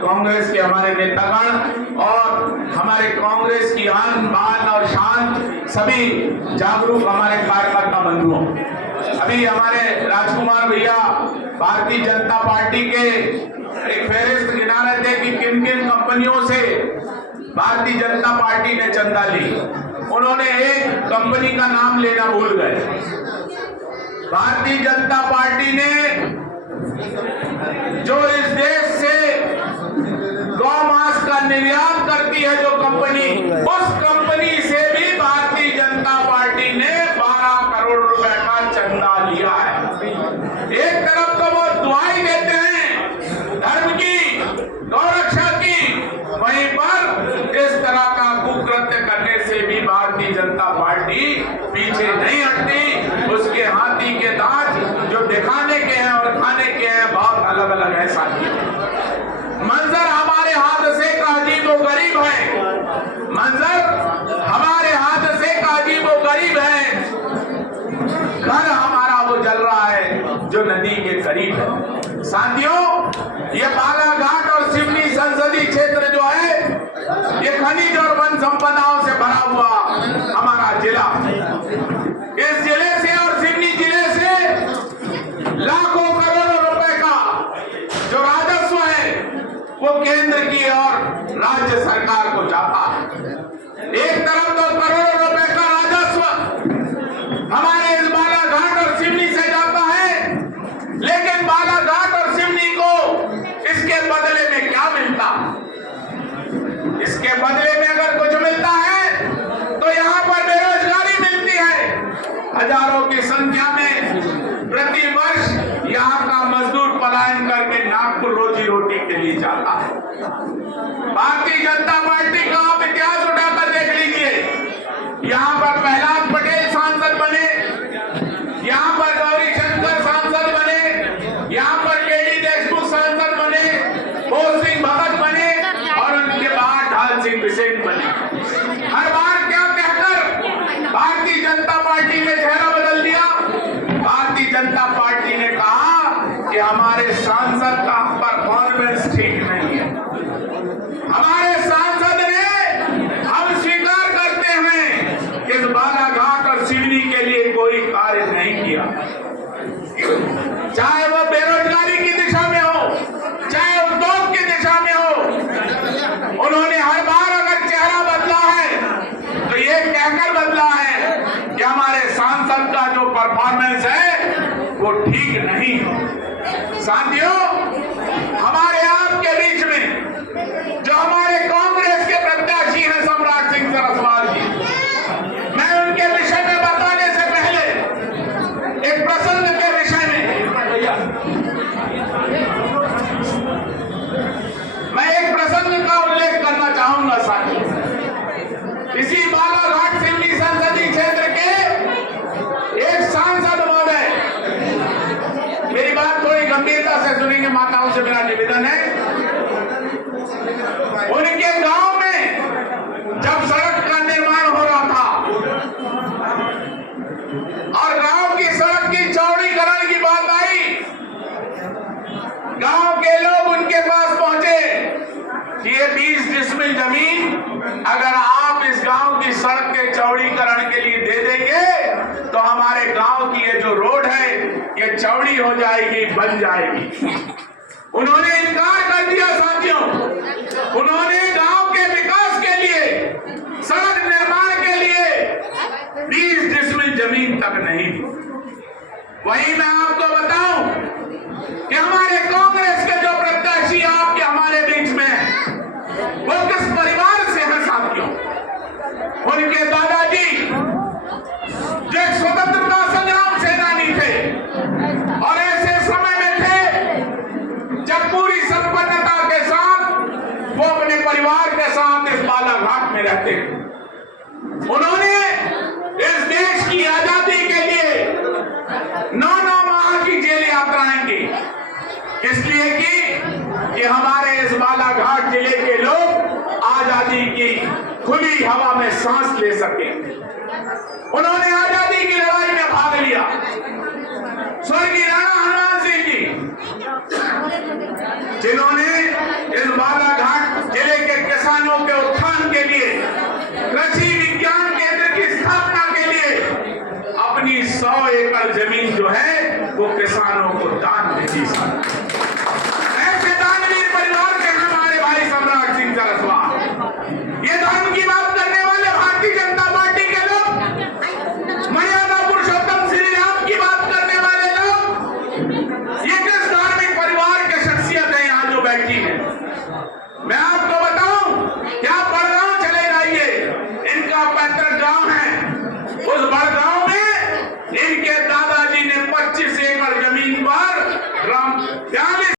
कांग्रेस के हमारे नेतागण और हमारे कांग्रेस की आन बान और शान सभी जागरूक हमारे कार्यकर्ता बंधुओं, अभी हमारे राजकुमार भैया भारतीय जनता पार्टी के एक फहरिस्त गिना रहे थे कि किन किन कंपनियों से भारतीय जनता पार्टी ने चंदा ली। उन्होंने एक कंपनी का नाम लेना भूल गए। भारतीय जनता पार्टी ने जो इस देश से गौमांस का निर्यात करती है जो कंपनी, उस कंपनी से भी भारतीय जनता पार्टी ने 12 करोड़ रुपए का चंदा लिया है। एक तरफ तो वो दुआई देते हैं धर्म की, गौरक्षा की, वहीं पर इस तरह का कुकृत्य करने से भी भारतीय जनता पार्टी पीछे नहीं हटती। उसके हाथी के दांत जो दिखाने के हैं और खाने के हैं बहुत अलग अलग है साथियों। मंजर हमारे हाथ से का अजीबोगरीब है, मंजर हमारे हाथ से का अजीबोगरीब है। घर हमारा वो जल रहा है जो नदी के करीब है। साथियों, ये बालाघाट और सिवनी संसदीय क्षेत्र जो है ये खनिज और वन संपदाओं से भरा हुआ हमारा जिला। इस जिले से और सिवनी जिले से लाखों करोड़ों रुपए का जो राजस्व है वो केंद्र की और राज्य सरकार को जाता है। एक तरफ तो करोड़ों रुपए का राजस्व हमारे इस बालाघाट और सिवनी से जाता है, लेकिन बालाघाट और सिवनी को इसके बदले में क्या मिलता? इसके बदले में अगर कुछ मिलता है तो यहाँ पर बेरोजगारी मिलती है। हजारों की संख्या में प्रति वर्ष यहाँ का मजदूर पलायन करके नागपुर रोजी रोटी के लिए जाता है। भारतीय जनता पार्टी का आप इतिहास उठाकर देख लीजिए। यहाँ पर प्रहलाद पटेल सांसद बने, यहाँ पर गौरी शंकर सांसद बने, यहाँ पर केडी देशमुख सांसद बने, भोज सिंह भगत बने और उनके बाद ढाल सिंह बिसेन बने। हर बार क्या कहकर भारतीय जनता पार्टी ने चेहरा बदल दिया। भारतीय जनता पार्टी ने कहा कि हमारे सांसद का परफॉर्मेंस ठीक नहीं है। हमारे सांसद ने, हम स्वीकार करते हैं कि इस बालाघाट और सिवनी के लिए कोई कार्य नहीं किया, चाहे वो बेरोजगारी की दिशा में हो, चाहे उद्योग की दिशा में हो। उन्होंने हर बार अगर चेहरा बदला है तो ये कहकर बदला है कि हमारे सांसद का जो परफॉर्मेंस है वो ठीक नहीं है। साथियों, हमारे आपके बीच में जो हमारे कांग्रेस के प्रत्याशी हैं सम्राट सिंह सरस्वाल जी, मैं उनके विषय में बताने से पहले एक प्रसंग के विषय में मैं एक प्रसंग का उल्लेख करना चाहूंगा। साथियों, इसी बालाघाट सिवनी संसदीय क्षेत्र के एक सांसद महोदय, मेरी बात थोड़ी गंभीरता से सुनेंगे, माताओं से मेरा निवेदन है। उनके गांव में जब सड़क का निर्माण हो रहा था और गांव की सड़क की चौड़ीकरण की बात आई, गांव के लोग उनके पास पहुंचे कि ये 20 डिसमिल जमीन अगर आप इस गांव की सड़क के चौड़ीकरण के लिए दे देंगे तो हमारे गांव की ये जो रोड है ये चौड़ी हो जाएगी, बन जाएगी। उन्होंने इनकार कर दिया। साथियों, उन्होंने गांव के विकास के लिए, सड़क निर्माण के लिए 20 डिसमिल जमीन तक नहीं दी। वहीं मैं आपको बताऊं कि हमारे कांग्रेस के जो प्रत्याशी आपके हमारे बीच में हैं, वो किस परिवार से हैं साथियों? उनके दादाजी जो एक स्वतंत्रता संग्राम सेनानी थे और ऐसे समय में थे जब पूरी संपन्नता के साथ वो अपने परिवार के साथ इस बालाघाट में रहते थे। उन्होंने इस देश की आजादी के लिए 9 माह की जेल यात्राएं की, इसलिए कि हमारे इस बालाघाट जिले के लोग आजादी की खुली हवा में सांस ले सके। उन्होंने आजादी की लड़ाई में भाग लिया। स्वर्गीय राणा हनुमान सिंह जी, जिन्होंने इस वो किसानों को दान नहीं दी सकते।